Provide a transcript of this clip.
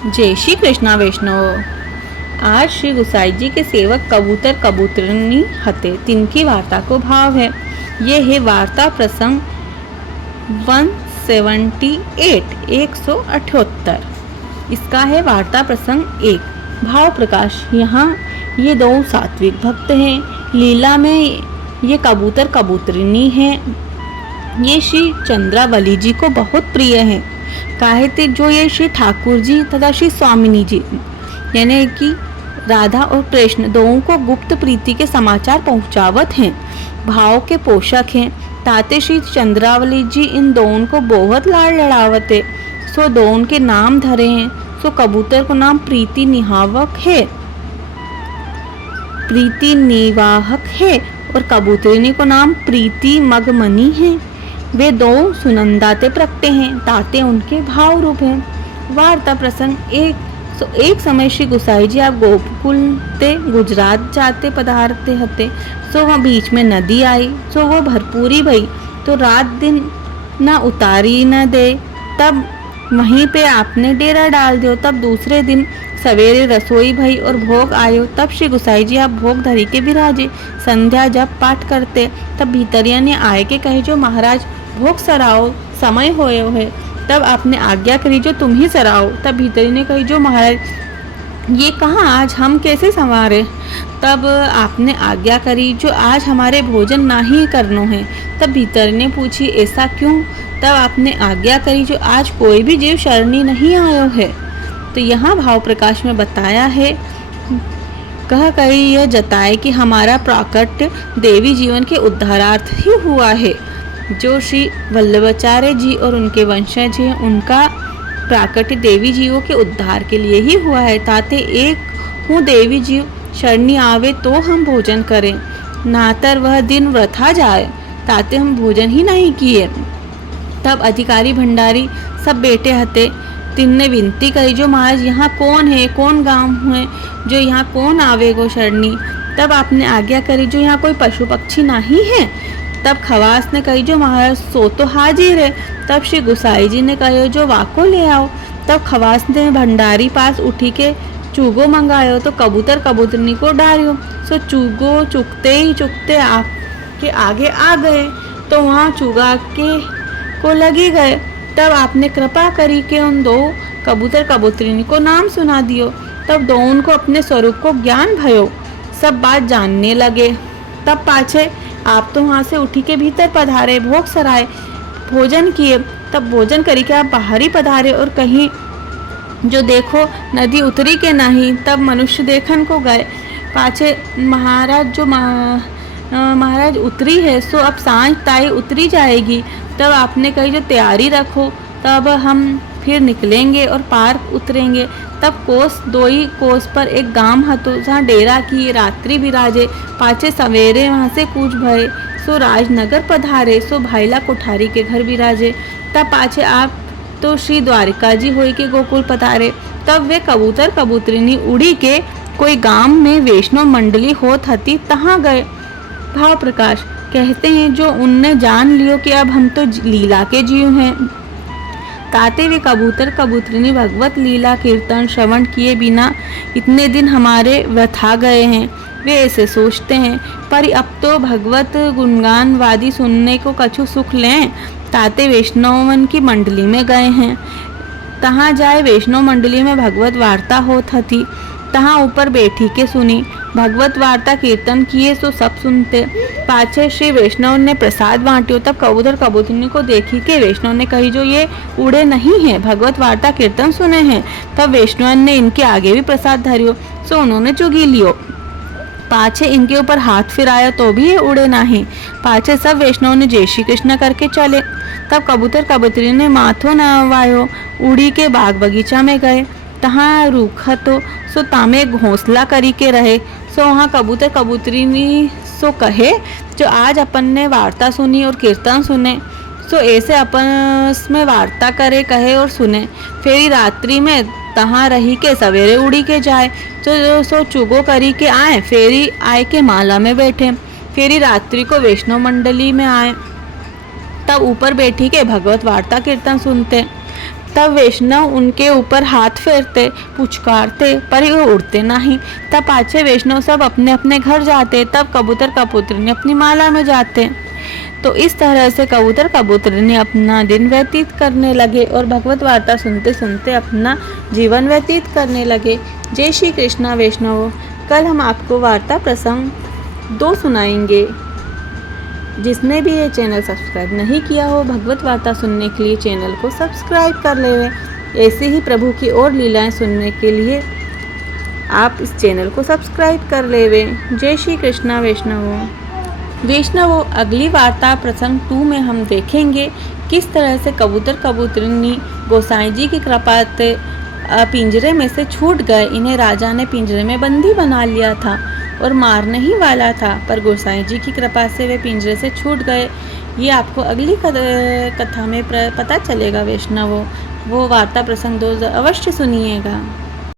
जय श्री कृष्णा वैष्णव। आज श्री गुसाई जी के सेवक कबूतर कबूतरनी हते तिनकी वार्ता को भाव है। ये है वार्ता प्रसंग 178 178। इसका है वार्ता प्रसंग 1 भाव प्रकाश। यहाँ ये दो सात्विक भक्त हैं। लीला में ये कबूतर कबूतरनी हैं। ये श्री चंद्रावली जी को बहुत प्रिय हैं। काहे थे जो ये श्री ठाकुर जी तथा श्री स्वामिनी जी यानी कि राधा और कृष्ण दोनों को गुप्त प्रीति के समाचार पहुंचावत हैं। भाव के पोषक हैं। ताते श्री चंद्रावली जी इन दोनों को बहुत लाड़ लड़ावते। सो दोनों के नाम धरे हैं। सो कबूतर को नाम प्रीति निहावक है, प्रीति निवाहक है, और कबूतरनी को नाम प्रीति मगमनी है। वे दो सुनंदाते प्रगटे हैं। ताते उनके भाव रूप हैं। वार्ता प्रसंग 1। एक समय श्री गुसाई जी आप गोकुल ते गुजरात जाते पधारते हते। सो वहाँ बीच में नदी आई। सो वो भरपूरी भई तो रात दिन न उतारी न दे। तब वहीं पे आपने डेरा डाल दियो। तब दूसरे दिन सवेरे रसोई भई और भोग आयो। तब श्री गुसाई जी आप भोग धरी के बिराजे। संध्या जब पाठ करते तब भीतरिया ने आए के कहे जो महाराज भोग सराओ, समय होयो है। तब आपने आज्ञा करी जो तुम ही सराओ। तब भीतरी ने कही जो महाराज ये कहाँ आज हम कैसे संवारे। तब आपने आज्ञा करी जो आज हमारे भोजन ना ही करनो है। तब भीतरी ने पूछी ऐसा क्यों। तब आपने आज्ञा करी जो आज कोई भी जीव शरणी नहीं आयो है। तो यहाँ भाव प्रकाश में बताया है कह कही यह जताए कि हमारा प्राकट्य देवी जीवन के उद्धारार्थ ही हुआ है। जो श्री वल्लभाचार्य जी और उनके वंशज हैं उनका प्राकट्य देवी जीवों के उद्धार के लिए ही हुआ है। ताते एक हूँ देवी जीव शरणी आवे तो हम भोजन करें, नातर वह दिन वृथा जाए। ताते हम भोजन ही नहीं किए। तब अधिकारी भंडारी सब बेटे हते। तिनने विनती करी जो महाराज यहाँ कौन है, कौन गांव है जो यहाँ कौन आवे गो शरणी। तब आपने आज्ञा करी जो यहाँ कोई पशु पक्षी नहीं है। तब खवास ने कही जो महाराज सो तो हाजिर है। तब श्री गुसाई जी ने कहो जो वाको ले आओ। तब खवास ने भंडारी पास उठी के चूगो मंगायो तो कबूतर कबूतरनी को डारियो। सो चूगो चुकते ही चुकते आपके आगे आ गए तो वहाँ चूगा के को लगी गए। तब आपने कृपा करी के उन दो कबूतर कबूतरनी को नाम सुना दियो। तब दोनों को अपने स्वरूप को ज्ञान भयो। सब बात जानने लगे। तब पाछे आप तो वहाँ से उठी के भीतर पधारे, भोग सराए, भोजन किए। तब भोजन करी के आप बाहरी पधारे और कहीं जो देखो नदी उतरी के नहीं। तब मनुष्य देखन को गए। पाछे महाराज जो महाराज उतरी है सो अब सांझ ताई उतरी जाएगी। तब आपने कही जो तैयारी रखो। तब हम फिर निकलेंगे और पार उतरेंगे। तब कोस दोई कोस पर एक गांव हतो जहाँ डेरा की रात्रि बिराजे। पाछे सवेरे वहाँ से कूच भये सो राजनगर पधारे। सो भाईला कोठारी के घर बिराजे। तब पाछे आप तो श्री द्वारिका जी होई के गोकुल पधारे। तब वे कबूतर कबूतरनी उड़ी के कोई गांव में वैष्णव मंडली होत हती तहाँ गए। भाव प्रकाश कहते हैं जो उनने जान लियो कि अब हम तो लीला के जीव हैं। ताते वे कबूतर कबूतरनी भगवत लीला कीर्तन श्रवण किए बिना इतने दिन हमारे व्यथा गए हैं। वे ऐसे सोचते हैं पर अब तो भगवत गुणगान वादी सुनने को कछु सुख लें। ताते वैष्णवन की मंडली में गए हैं। तहाँ जाए वैष्णव मंडली में भगवत वार्ता होत हती। तहाँ ऊपर बैठी के सुनी। भगवत वार्ता कीर्तन किए सो सब सुनते। पाछे श्री वैष्णव ने प्रसाद बांटियो। तब कबूतर कबूतरनी को देखी के वैष्णव ने कही जो ये उड़े नहीं है, भगवत वार्ता कीर्तन सुने हैं। तब वैष्णव ने इनके आगे भी प्रसाद धरियो सो उन्होंने चुगी लियो। पाछे इनके ऊपर हाथ फिराया तो भी ये उड़े नहीं। पाछे सब वैष्णव ने जय श्री कृष्ण करके चले। तब कबूतर कबूतरी ने माथो नवायो उड़ी के बाग बगीचा में गए। तहाँ रूखा तो सो तामे घोंसला करी के रहे। सो वहाँ कबूतर कबूतरी सो कहे जो आज अपन ने वार्ता सुनी और कीर्तन सुने सो ऐसे अपन में वार्ता करे कहे और सुने। फिर रात्रि में तहाँ रही के सवेरे उड़ी के जाए तो सो चुगो करी के आए। फेरी आए के माला में बैठे। फेरी रात्रि को वैष्णव मंडली में आए। तब ऊपर बैठी के भगवत वार्ता कीर्तन सुनते। तब वैष्णव उनके ऊपर हाथ फेरते, पुचकारते, पर ये उड़ते नहीं। तब पाछे वैष्णव सब अपने अपने घर जाते। तब कबूतर कबूतरनी अपनी माला में जाते। तो इस तरह से कबूतर कबूतरनी अपना दिन व्यतीत करने लगे और भगवत वार्ता सुनते सुनते अपना जीवन व्यतीत करने लगे। जय श्री कृष्णा वैष्णव। कल हम आपको वार्ता प्रसंग 2 सुनाएंगे। जिसने भी ये चैनल सब्सक्राइब नहीं किया हो, भगवत वार्ता सुनने के लिए चैनल को सब्सक्राइब कर लेवे। ऐसे ही प्रभु की और लीलाएं सुनने के लिए आप इस चैनल को सब्सक्राइब कर लेवे। जय श्री कृष्णा वैष्णवो। अगली वार्ता प्रसंग 2 में हम देखेंगे किस तरह से कबूतर कबूतरनी गोसाई जी की कृपा से पिंजरे में से छूट गए। इन्हें राजा ने पिंजरे में बंदी बना लिया था और मारने ही वाला था, पर गोसाई जी की कृपा से वे पिंजरे से छूट गए। ये आपको अगली कथा में पता चलेगा वैष्णवों। वो वार्ता प्रसंग 2 अवश्य सुनिएगा।